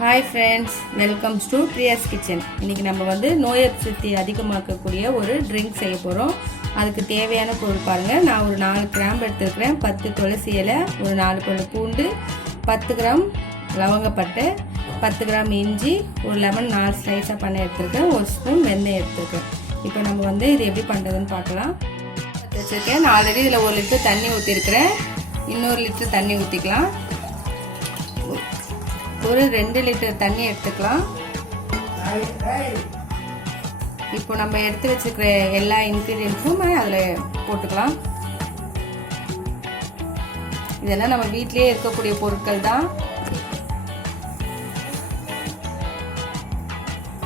Hi friends, welcomes to Priya's kitchen. இன்றைக்கி நம்ம வந்து நோய் எதிர்ப்பு சக்தி அதிகமாக்கக்கூடிய ஒரு ட்ரிங்க் செய்ய போகிறோம். அதுக்கு தேவையான பொருள் பாருங்கள். நான் ஒரு 4 கிராம்பு எடுத்துருக்கிறேன், 10 துளசி இலை, ஒரு 4 பல்லு பூண்டு, 10 கிராம் லவங்கப்பட்டை, 10 கிராம் இஞ்சி, ஒரு லெமன் 4 ஸ்லைஸாக பண்ண எடுத்துருக்கேன், ஒரு ஸ்பூன் வெண்ணெய் எடுத்துருக்கேன். இப்போ நம்ம வந்து இது எப்படி பண்ணுறதுன்னு பார்க்கலாம். வச்சுருக்கேன். நான் ஆல்ரெடி இதில் 1 லிட்டர் தண்ணி ஊற்றிருக்கிறேன். இன்னொரு லிட்டர் தண்ணி ஊற்றிக்கலாம். ஒரு 2 லிட்டர் தண்ணி எடுத்துக்கலாம். இப்போ நம்ம எடுத்து வச்சுக்கிற எல்லா இன்க்ரீடியன்ஸும் அதில் போட்டுக்கலாம். இதெல்லாம் நம்ம வீட்டிலேயே இருக்கக்கூடிய பொருட்கள் தான்.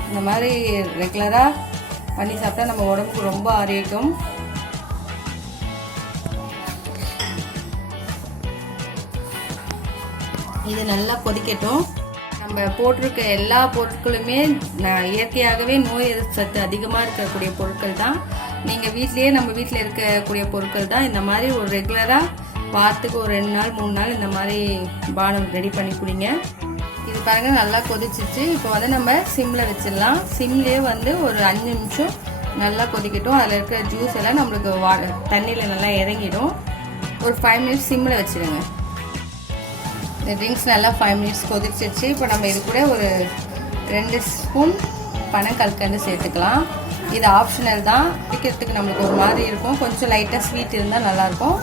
இந்த மாதிரி ரெகுலராக பண்ணி சாப்பிட்டா நம்ம உடம்புக்கு ரொம்ப ஆரோக்கியம். இது நல்லா கொதிக்கட்டும். நம்ம போட்டிருக்க எல்லா பொருட்களுமே இயற்கையாகவே நோய் எதிர்ப்பு சத்து அதிகமாக இருக்கக்கூடிய பொருட்கள் தான். நீங்கள் வீட்லேயே நம்ம வீட்டில் இருக்கக்கூடிய பொருட்கள் தான். இந்த மாதிரி ஒரு ரெகுலராக வாரத்துக்கு ஒரு 2 நாள் 3 நாள் இந்த மாதிரி பானம் ரெடி பண்ணி குடிங்க. இது பாருங்கள், நல்லா கொதிச்சிச்சு. இப்போ வந்து நம்ம சிம்மில் வச்சிடலாம். சிம்லேயே வந்து ஒரு 5 நிமிஷம் நல்லா கொதிக்கட்டும். அதில் இருக்கிற ஜூஸ் எல்லாம் நம்மளுக்கு தண்ணியில் நல்லா இறங்கிடும். ஒரு 5 மினிட்ஸ் சிம்மில் வச்சுருங்க. இந்த ட்ரிங்க்ஸ் நல்லா 5 மினிட்ஸ் கொதிச்சிருச்சு. இப்போ நம்ம இது கூட ஒரு 2 ஸ்பூன் பனங்கல்கண்டு சேர்த்துக்கலாம். இது ஆப்ஷனல் தான். குடிக்கிறதுக்கு நம்மளுக்கு ஒரு மாதிரி இருக்கும், கொஞ்சம் லைட்டாக ஸ்வீட் இருந்தால் நல்லாயிருக்கும்.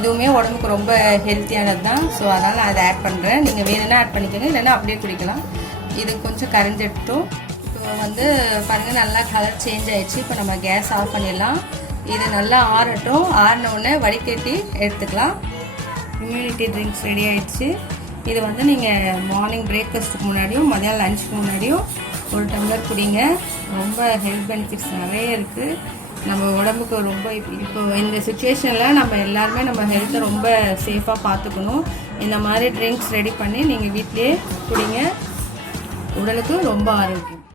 இதுவுமே உடம்புக்கு ரொம்ப ஹெல்த்தியானது தான். ஸோ அதனால் நான் அதை ஆட் பண்ணுறேன். நீங்கள் வேணும்னா ஆட் பண்ணிக்கோங்க, இல்லைன்னா அப்படியே குடிக்கலாம். இது கொஞ்சம் கரைஞ்சிட்டோம். இப்போ வந்து பாருங்கள், நல்லா கலர் சேஞ்ச் ஆகிடுச்சு. இப்போ நம்ம கேஸ் ஆஃப் பண்ணிடலாம். இது நல்லா ஆறட்டும். ஆறினோடனே வடிகட்டி எடுத்துக்கலாம். இம்யூனிட்டி ட்ரிங்க்ஸ் ரெடி ஆகிடுச்சு. இது வந்து நீங்கள் மார்னிங் பிரேக்ஃபாஸ்ட்டுக்கு முன்னாடியும் மதியானம் லஞ்சுக்கு முன்னாடியும் ஒரு டம்ளர் குடிங்க. ரொம்ப ஹெல்த் பெனிஃபிட்ஸ் நிறைய இருக்குது. நம்ம உடம்புக்கு ரொம்ப இப்போ இந்த சுச்சுவேஷனில் நம்ம எல்லாருமே நம்ம ஹெல்த்தை ரொம்ப சேஃபாக பார்த்துக்கணும். இந்த மாதிரி ட்ரிங்க்ஸ் ரெடி பண்ணி நீங்கள் வீட்டிலேயே குடிங்க. உடலுக்கு ரொம்ப ஆரோக்கியம்.